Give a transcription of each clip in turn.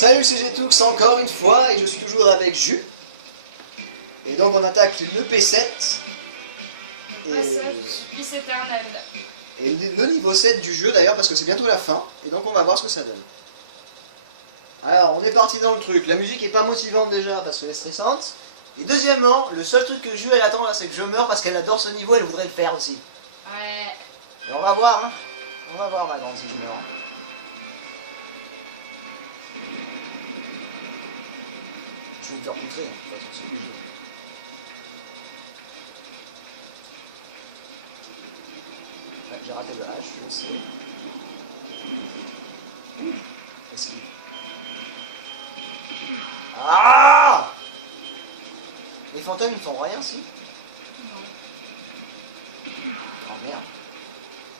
Salut, c'est Getoux encore une fois et je suis toujours avec Jus. Et donc on attaque le P7. Le passage du supplice éternel. Et le niveau 7 du jeu d'ailleurs parce que c'est bientôt la fin. Et donc on va voir ce que ça donne. Alors on est parti dans le truc. La musique est pas motivante déjà parce qu'elle est stressante. Et deuxièmement, le seul truc que Jus elle attend là c'est que je meure parce qu'elle adore ce niveau, elle voudrait le faire aussi. Ouais. Et on va voir, hein. On va voir ma grande si je meurs. Je vais me faire poutrer, hein, de toute façon, c'est obligé. Ouais, j'ai raté le H, je sais. Esquive. Ah! Les fantômes ils font rien si? Non. Oh merde.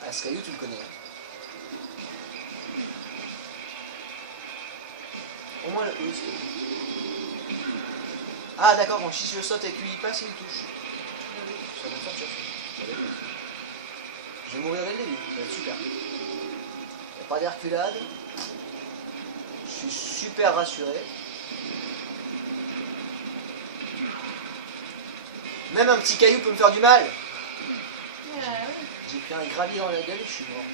Ah, ce caillou tu le connais. Au moins le E, c'est... Ah d'accord, donc si je saute et que lui il passe, il me touche. Ça va me faire chercher. Je vais mourir dès le début, ça va être super. Il n'y a pas d'Herculade. Je suis super rassuré. Même un petit caillou peut me faire du mal. Ouais. J'ai pris un gravier dans la gueule et je suis mort.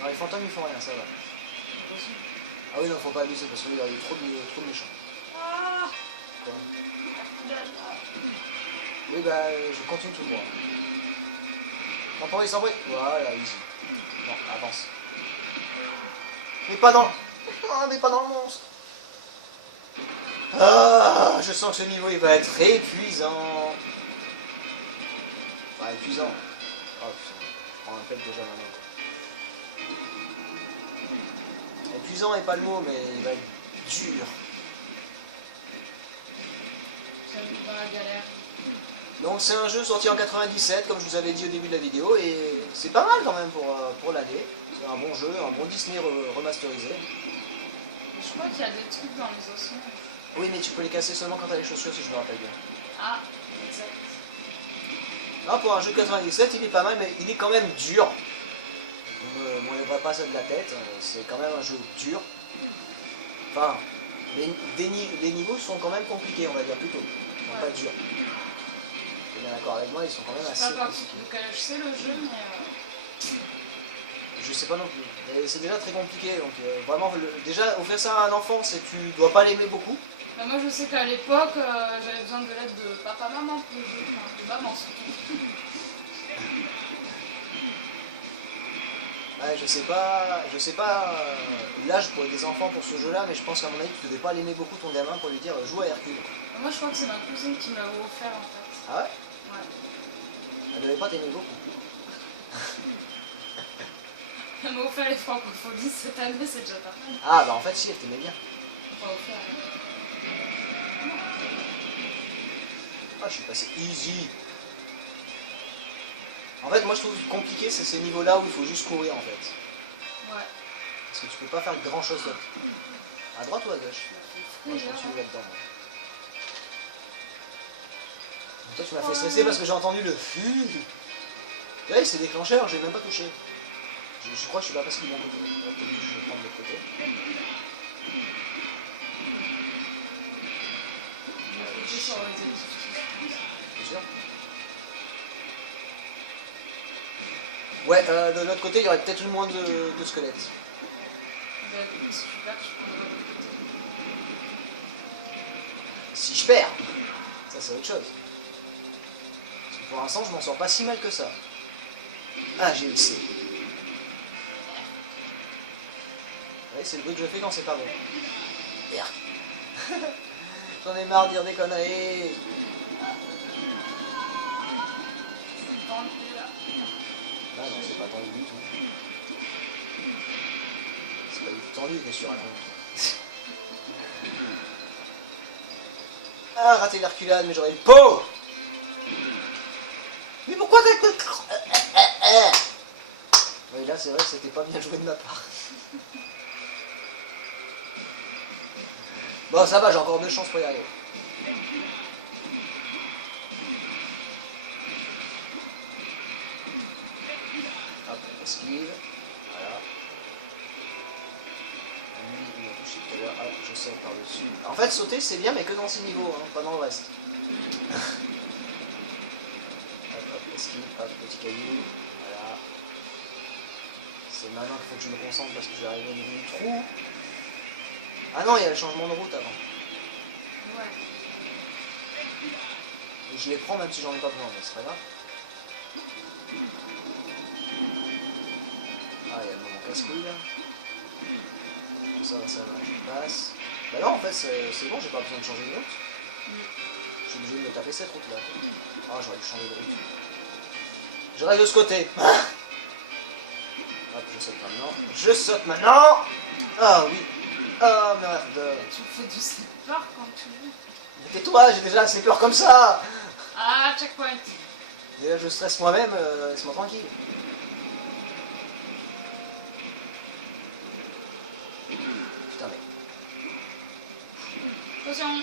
Non, les fantômes ils font rien, ça va. Ah oui, non, faut pas abuser parce qu'il y a eu trop de méchants. Ah. Quoi? Oui, bah, je continue tout droit. Sans bruit. Voilà, easy. Non, avance. Mais pas dans... Ah, mais pas dans le monstre. Ah, je sens que ce niveau, il va être épuisant. Enfin, épuisant. Oh, putain. Je prends un pet déjà maintenant. Épuisant n'est pas le mot, mais il va être dur. J'avoue dans la galère. Donc c'est un jeu sorti en 97, comme je vous avais dit au début de la vidéo, et c'est pas mal quand même pour l'année. C'est un bon jeu, un bon Disney remasterisé. Je crois qu'il y a des trucs dans les ossements. Oui, mais tu peux les casser seulement quand t'as les chaussures, si je me rappelle bien. Ah, exact. Non, pour un jeu de 97, il est pas mal, mais il est quand même dur. Vous ne m'enlèverez pas ça de la tête, c'est quand même un jeu dur. Enfin, les niveaux sont quand même compliqués, on va dire plutôt. Ils sont pas durs. Vous êtes bien d'accord avec moi, ils sont quand même Je assez sais pas compliqués. je sais le jeu, mais Je sais pas non plus. Et c'est déjà très compliqué, donc vraiment, déjà, offrir ça à un enfant, c'est que tu dois pas l'aimer beaucoup. bah, moi je sais qu'à l'époque, j'avais besoin de l'aide de papa-maman pour le jeu. Enfin, de maman surtout. Ouais, je sais pas l'âge pour des enfants pour ce jeu-là, mais je pense qu'à mon avis, tu devais pas l'aimer beaucoup ton gamin pour lui dire joue à Hercule. Bah, moi je crois que c'est ma cousine qui me l'avait offert en fait. Ah ouais? Ouais. Elle devait pas t'aimer beaucoup. Elle m'a offert les francophonies cette année, c'est déjà pas mal. Ah bah en fait si, elle t'aimait bien. Enfin, offert. Ah, je suis passé easy. En fait, moi je trouve compliqué, c'est ces niveaux-là où il faut juste courir en fait. Ouais. Parce que tu peux pas faire grand chose d'autre. À droite ou à gauche? Moi je continue là-dedans. Moi. Donc, toi tu m'as fait stresser parce que j'ai entendu le fu. Ouais, c'est déclencheur, j'ai même pas touché. Je crois que je suis pas passé du bon côté. Je vais prendre l'autre côté. Je sur les éditions. C'est sûr? Ouais, de l'autre côté, il y aurait peut-être moins de squelettes. C'est super, je prends de l'autre côté. Si je perds, ça c'est autre chose. Parce que pour l'instant, je m'en sors pas si mal que ça. Ah, j'ai eu le C. Ouais, c'est le bruit que je fais quand c'est pas bon. Merde. J'en ai marre de dire des conneries. Tendu là. Ah non, c'est pas tendu du tout. C'est pas du tout tendu, qu'est-ce que tu racontes? Ah, raté l'Herculade, mais j'aurais eu le pot. Mais pourquoi t'as... Oui, là, c'est vrai que c'était pas bien joué de ma part. Bon, ça va, j'ai encore 2 chances pour y arriver. Hop, esquive. Voilà. Lui, il m'a touché. tout à l'heure, hop, je saute par-dessus. En fait, sauter c'est bien, mais que dans ces niveaux, hein, pas dans le reste. Hop, hop, esquive, hop, petit caillou. Voilà. C'est maintenant qu'il faut que je me concentre parce que je vais arriver au niveau du trou. Ah non, il y a le changement de route avant. Ouais. Et je les prends même si j'en ai pas besoin, mais c'est pas grave. Ah, il y a le moment casse-couille là. Ça va, je passe. Bah non, en fait, c'est bon, j'ai pas besoin de changer de route. Je suis obligé de me taper cette route là. Ah, j'aurais dû changer de route. Je reste de ce côté. Hop, je saute maintenant. Je saute maintenant. Ah oui. Ah merde. Tu fais du sport quand tu veux. Mais tais-toi, j'ai déjà assez peur comme ça. Ah, checkpoint. Déjà, je stresse moi-même, laisse-moi tranquille. Putain, mais. Attention.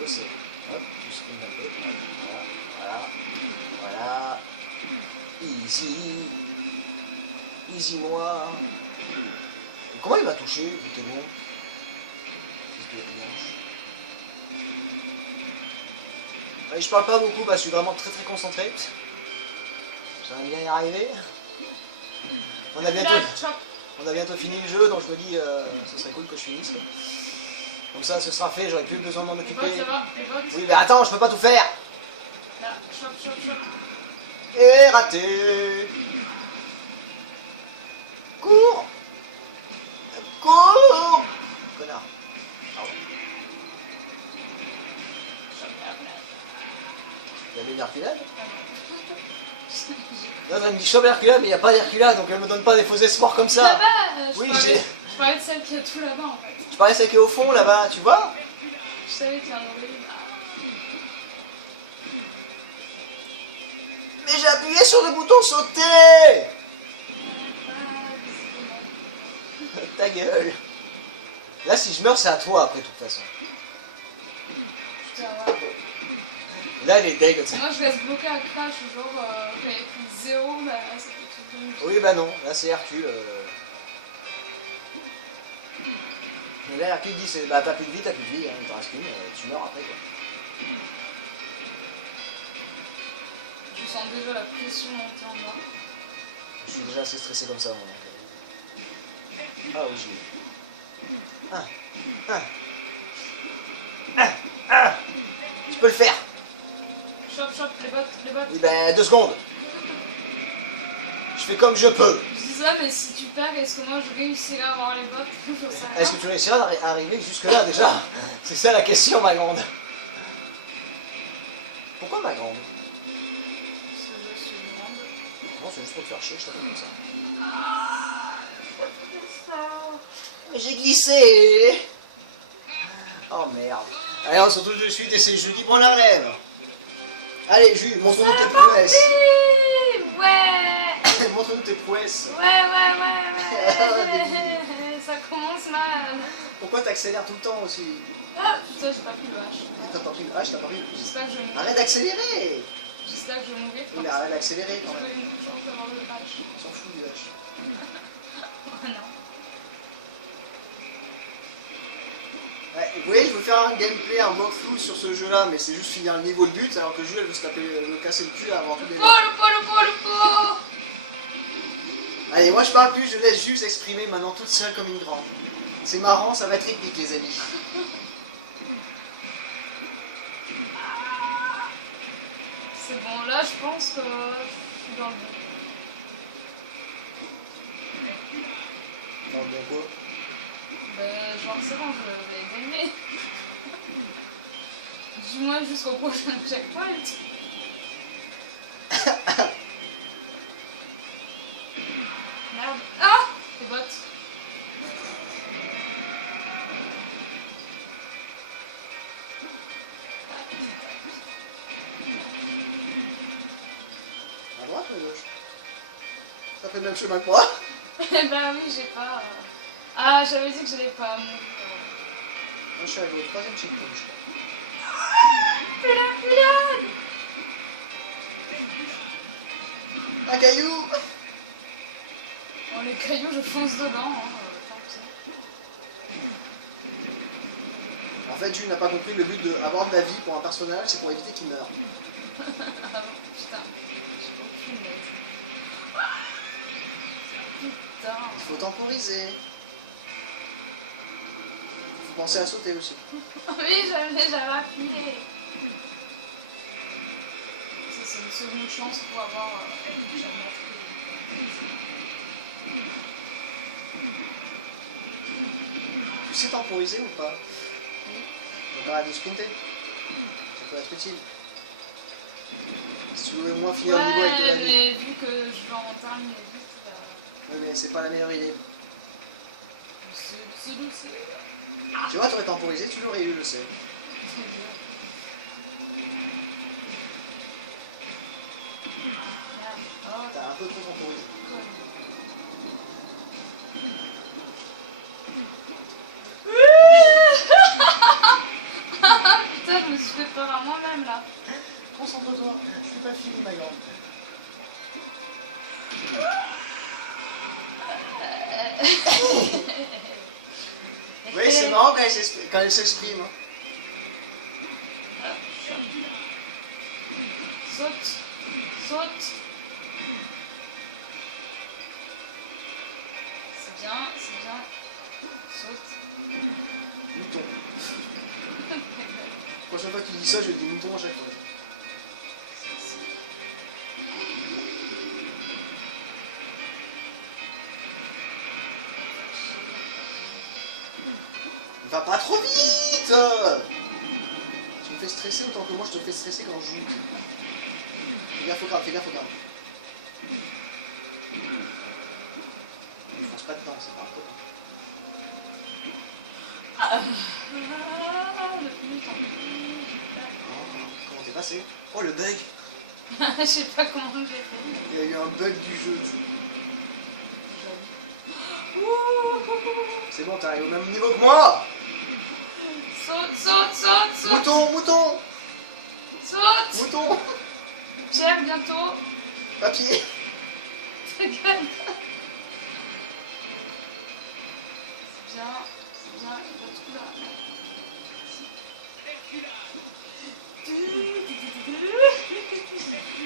Je sais. Hop, tu screen un peu. Voilà, voilà. Voilà. Easy. Easy moi. Et comment il m'a touché? C'était bon. Fils de blanche. Ouais, je parle pas beaucoup, bah, je suis vraiment très très concentré. J'aimerais bien y arriver. On a bientôt fini le jeu, donc je me dis ce serait cool que je finisse. Quoi. Comme ça, ce sera fait, j'aurai plus besoin de m'en occuper. Les bottes. Oui, mais attends, je peux pas tout faire. Là, chop. Et raté. Cours. Cours. Connard. Pardon. Il y avait une Herculade. L'autre elle me dit chope Herculade, mais il n'y a pas d'Herculade, donc elle me donne pas des faux espoirs comme ça. Là-bas, Oui, je parlais de celle qui a tout là-bas en fait. Je parlais celle qui est au fond là-bas, tu vois. Je savais qu'il y en aurait une. Mais j'ai appuyé sur le bouton sauter. Ta gueule. Là, si je meurs, c'est à toi après, de toute façon. Putain, ouais. Là, elle est deg. Moi, je reste bloqué à Crash, genre, j'avais pris 0, bah, ça fait tout bon. Oui, bah non, là c'est Hercule. Mais là, Hercule dit c'est, bah t'as plus de vie, hein, il t'en reste qu'une, tu meurs après quoi. Je sens déjà la pression monter en moi. Je suis déjà assez stressé comme ça, moi. Donc, ah oui, je l'ai. Tu peux le faire. Chop, les bottes. Oui, bah 2 secondes. Je fais comme je peux. Je dis ça, mais si tu perds, est-ce que moi je réussirai à avoir les bottes? Je sais rien. Est-ce que tu réussiras à arriver jusque là déjà? C'est ça la question, ma grande. Pourquoi ma grande? Parce que je suis grande. Non, c'est juste pour te faire chier, je t'appelle comme ça. Ah. J'ai glissé. Oh merde. Allez, on se retrouve de suite et c'est jeudi, prends la relève. Allez, Jules, montre-nous tes prouesses. Ouais. Montre-nous tes prouesses. Ouais. Ça commence mal. Pourquoi t'accélères tout le temps aussi? Ah putain, j'ai pas pris le H. T'as pas pris le H, t'as pas pris le... J'espère que je vais mourir. Arrête d'accélérer. J'espère que je vais mourir. Oui, mais arrête d'accélérer quand même. J'ai une chance d'avoir le H. On s'en fout du H. Oh non. Ouais, vous voyez, je veux faire un gameplay, un walkthrough sur ce jeu-là, mais c'est juste finir le niveau de but, alors que Jules, elle veut se taper, me casser le cul avant tous les... Le pot. Allez, moi je parle plus, je laisse juste exprimer maintenant toute seule comme une grande. C'est marrant, ça va être épique les amis. C'est bon, là je pense que je suis dans le bon. Dans le bon coup. Ben, genre c'est bon, je vais gagner. Du moins jusqu'au prochain checkpoint. Merde. Ah! Les bottes. À droite ou à gauche? Ça fait le même chemin que moi. Eh ben oui, j'ai pas... Ah, j'avais dit que j'allais pas mourir. Moi je suis arrivé au 3e checkpoint, je crois. Un caillou. Bon, les cailloux, je fonce dedans. Hein, tant pis. fait, Jules n'a pas compris le but d'avoir de la vie pour un personnage, c'est pour éviter qu'il meure. Ah bon, putain. J'ai aucune lettre. Putain. Il faut temporiser. Il faut penser à sauter aussi. Oui, j'avais appuyé. Ça, c'est une seconde chance pour avoir jamais appuyé. Tu sais temporiser ou pas? Oui. Donc arrête de sprinter. Ça peut être utile. Si tu veux au moins finir le niveau avec de la Ouais, vie. mais vu que je vais en terminer vite, Oui, mais c'est pas la meilleure idée. c'est douce. Tu vois, t'aurais temporisé, tu l'aurais eu, je sais. Oh, T'as un peu trop temporisé. putain, je me suis fait peur à moi-même là. Concentre-toi, c'est pas fini, ma grande. Oui, c'est marrant quand elle s'exprime. Hein. Saute, saute. C'est bien, c'est bien. Saute. Mouton. La prochaine fois que tu dis ça, je dis mouton à chaque fois. Va pas trop vite! Tu me fais stresser autant que moi je te fais stresser quand je joue. Fais gaffe au grave, fais gaffe au grave. Ne fonce pas dedans, c'est pas un copain. Le plus tant pis. Comment t'es passé? Oh le bug! Je sais pas comment j'ai fait. Il y a eu un bug du jeu. C'est bon, t'arrives au même niveau que moi! Saute, saute, saute, saute. Mouton, mouton! Saute. Mouton! Pierre, bientôt. Papier! Ta gueule. C'est bien, c'est bien, il va tout là.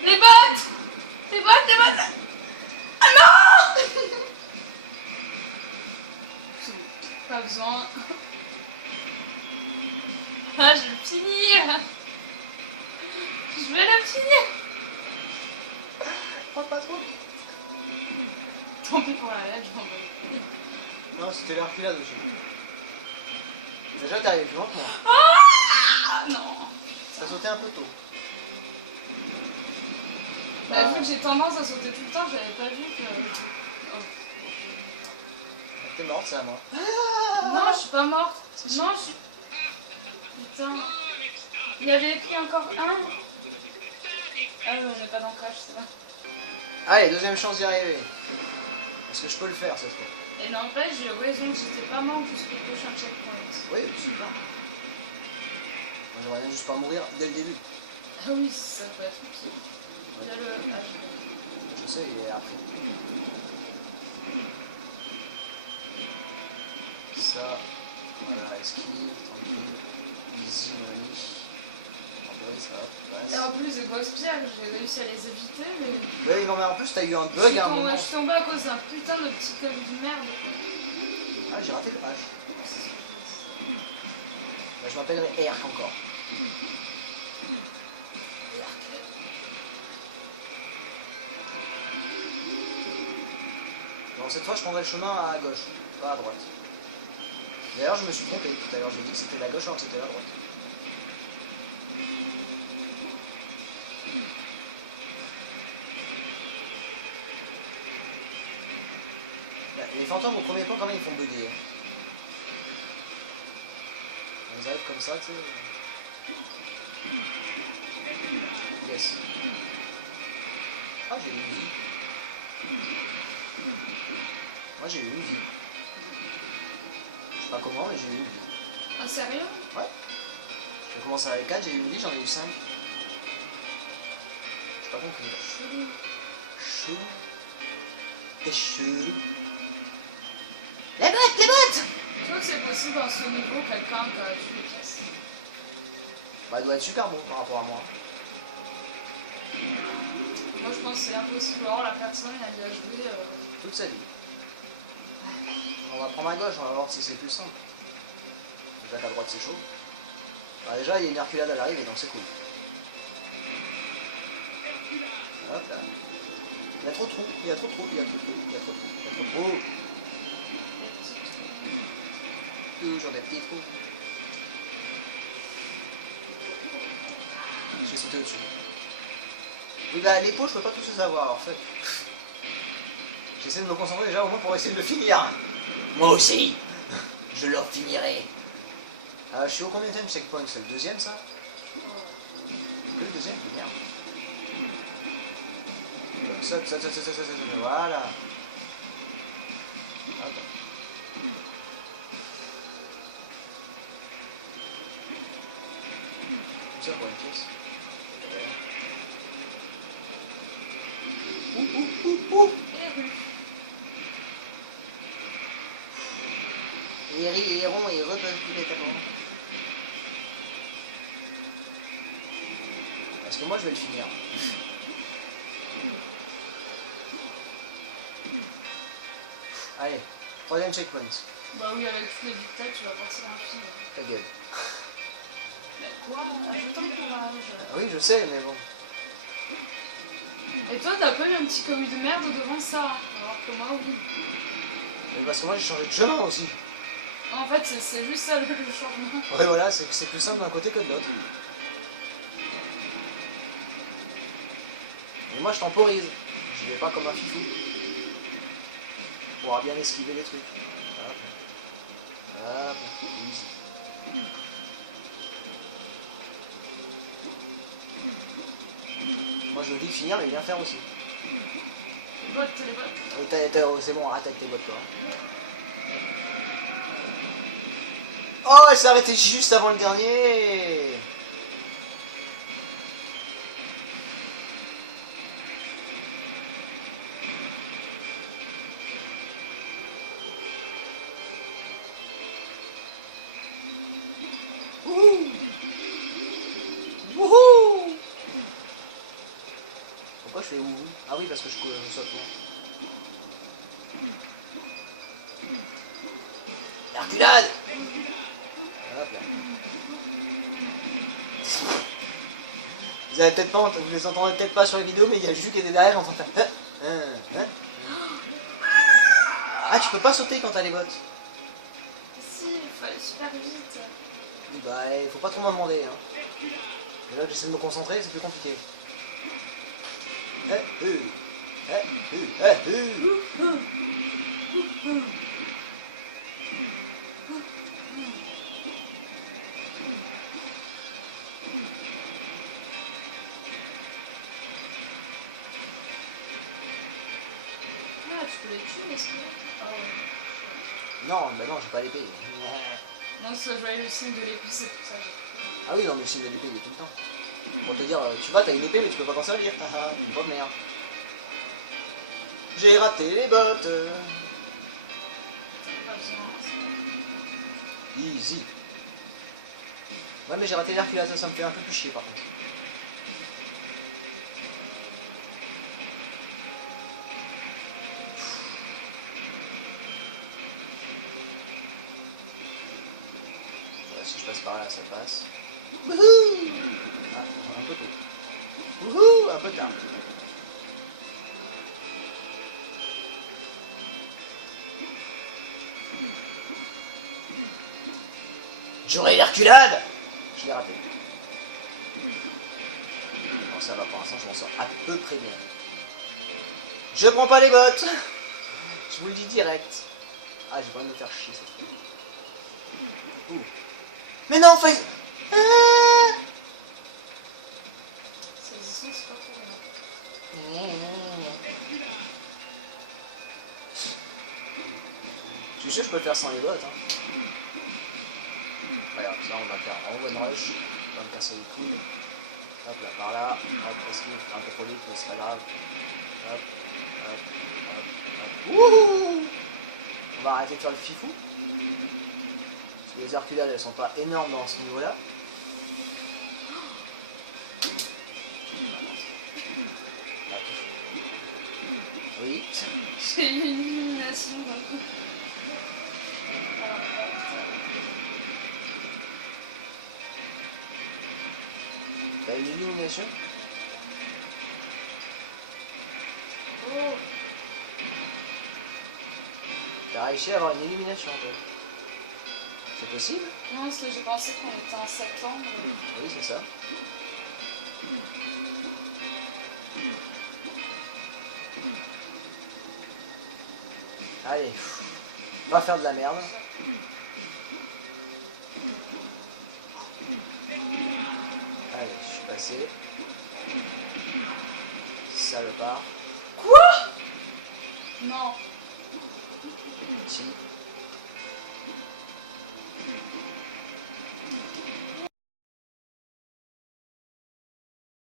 Les bottes. Les bottes, les bottes. Ah non. Pas besoin. Ah, je vais le finir. Je vais le finir. Prends pas trop! Tant pis pour la lettre, je m'en vais. Non, c'était la reculade aussi. Déjà, t'es arrivé plus lentement. Ah non. Ça sautait un peu tôt. Bah, vu que j'ai tendance à sauter tout le temps, j'avais pas vu que... Oh. T'es morte, c'est à moi. Non, je suis pas morte. Non, je suis... Putain. Il y avait pris encore un. Ah oui, on n'est pas dans Crash, c'est vrai. Allez, deuxième chance d'y arriver. Est-ce que je peux le faire cette fois? Et n'empêche, j'ai raison que j'étais pas morte jusqu'au prochain checkpoint. Oui, super. Moi, j'aimerais bien juste pas mourir dès le début. Ah oui, ça peut être utile. Il y a le... Ah, Je sais, il est après. Ça, voilà, esquive, tranquille, easy money. En vrai, ça va, Et passe. en plus, les grosses pierres, j'ai réussi à les éviter, mais... Oui, non, mais en plus, t'as eu un Je bug suis à un tombée- moment. je suis tombée à cause d'un putain de petit comme de merde. Ah, j'ai raté le H. Bah, je m'appellerai Erk encore. Erk. Bon, cette fois, je prendrai le chemin à gauche, pas à droite. D'ailleurs, je me suis trompé. Tout à l'heure, j'ai dit que c'était la gauche alors que c'était la droite. Les fantômes au premier plan, quand même, ils font bugger. Ils arrivent comme ça, tu sais. Yes. Ah, j'ai eu une vie. Moi, j'ai eu une vie. Je sais pas comment, mais j'ai eu une vie. Ah, sérieux? Ouais. J'ai commencé avec 4, j'ai eu une vie, j'en ai eu 5. J'ai pas compris. Chelou. Chelou. T'es chelou. Les bottes, les bottes! Saute, que c'est possible dans ce niveau quelqu'un qui a tué les pièces? Bah, il doit être super bon par rapport à moi. Moi je pense que c'est impossible. Alors la personne elle y a joué. Toute sa vie. On va prendre à gauche, on va voir si c'est plus simple. Déjà qu'à droite c'est chaud. Bah, déjà il y a une Herculade à l'arrivée donc c'est cool. Hop là. Il y a trop de trous, il y a trop de trous, il y a trop de trous, il y a trop de trous, il y a trop de trous. Toujours des petits trous. Je vais sauter au-dessus. Oui bah les pots je peux pas tous les avoir en fait. J'essaie de me concentrer déjà au moins pour essayer de le finir. Moi aussi. Je le finirai. Je suis au combien de checkpoint? C'est le deuxième ça? Que le deuxième? Merde. Ça, voilà. Attends. Tout ça pour une pièce. Et rit et rond et repasse tellement. Parce que moi je vais le finir. Allez, troisième checkpoint. Bah oui, avec tous les dictats, tu vas partir un film. Ta gueule. Mais quoi? Je t'encourage. Ah oui, je sais, mais bon. Et toi, t'as pas eu un petit commis de merde devant ça, hein? Alors que moi, oui. Mais parce que moi j'ai changé de chemin aussi. En fait, c'est juste ça le changement. Ouais, voilà, c'est plus simple d'un côté que de l'autre. Et moi je temporise. Je vais pas comme un fifou. Pour bien esquiver les trucs. Hop. Hop. Easy. Moi je veux vite finir mais bien faire aussi. Les bottes. Oh, c'est bon, arrête avec tes bottes toi. Oh, elle s'est arrêtée juste avant le dernier. Wouhou. Pourquoi je fais wouhou? Ah oui, parce que je saute loin. Herculade. Hop là. Vous avez peut-être pas, vous les entendez peut-être pas sur les vidéos, mais il y a Jules qui était derrière, j'entends faire. Ah, tu peux pas sauter quand t'as les bottes. Si, il faut aller super vite. Bah, il faut pas trop m'en demander. Hein. Mais là, j'essaie de me concentrer, c'est plus compliqué. Ah, tu peux les tuer, les squelettes? Non, bah non, j'ai pas l'épée. Non, ça, je voyais le signe de l'épée, c'est pour ça. Ah oui, non, mais le signe de l'épée, il est tout le temps. Pour te dire, tu vas, t'as une épée, mais tu peux pas t'en servir. Une bonne merde. J'ai raté les bottes. Easy. Ouais, mais j'ai raté l'Herculade, ça me fait un peu plus chier par contre. Si je passe par là, ça passe. Wouhou! Ah, un peu tôt. Wouhou! Un peu tard. J'aurai l'Herculade! Je l'ai raté. Bon, ça va pour l'instant, je m'en sors à peu près bien. Je prends pas les bottes! Je vous le dis direct. Ah, j'ai pas envie de me faire chier cette fois. Ouh. Mais non, fais... C'est pas trop bien. Je suis sûr que je peux le faire sans les bottes. Hein. Regarde, ça on va faire en one rush. On va me casser les couilles. Hop là, par là. Hop, esquive, un peu trop vite, mais c'est pas grave. Hop, hop, hop, hop. Wouhou! On va arrêter de faire le fifou. Les arculades, elles sont pas énormes dans ce niveau-là. Oui. J'ai eu une illumination d'un coup. T'as une illumination? Oh, T'as réussi à avoir une illumination, toi? C'est possible? non, parce que j'ai pensé qu'on était en septembre. Oui, c'est ça. Allez, va faire de la merde. Allez, je suis passé. Salopard. Non. Si.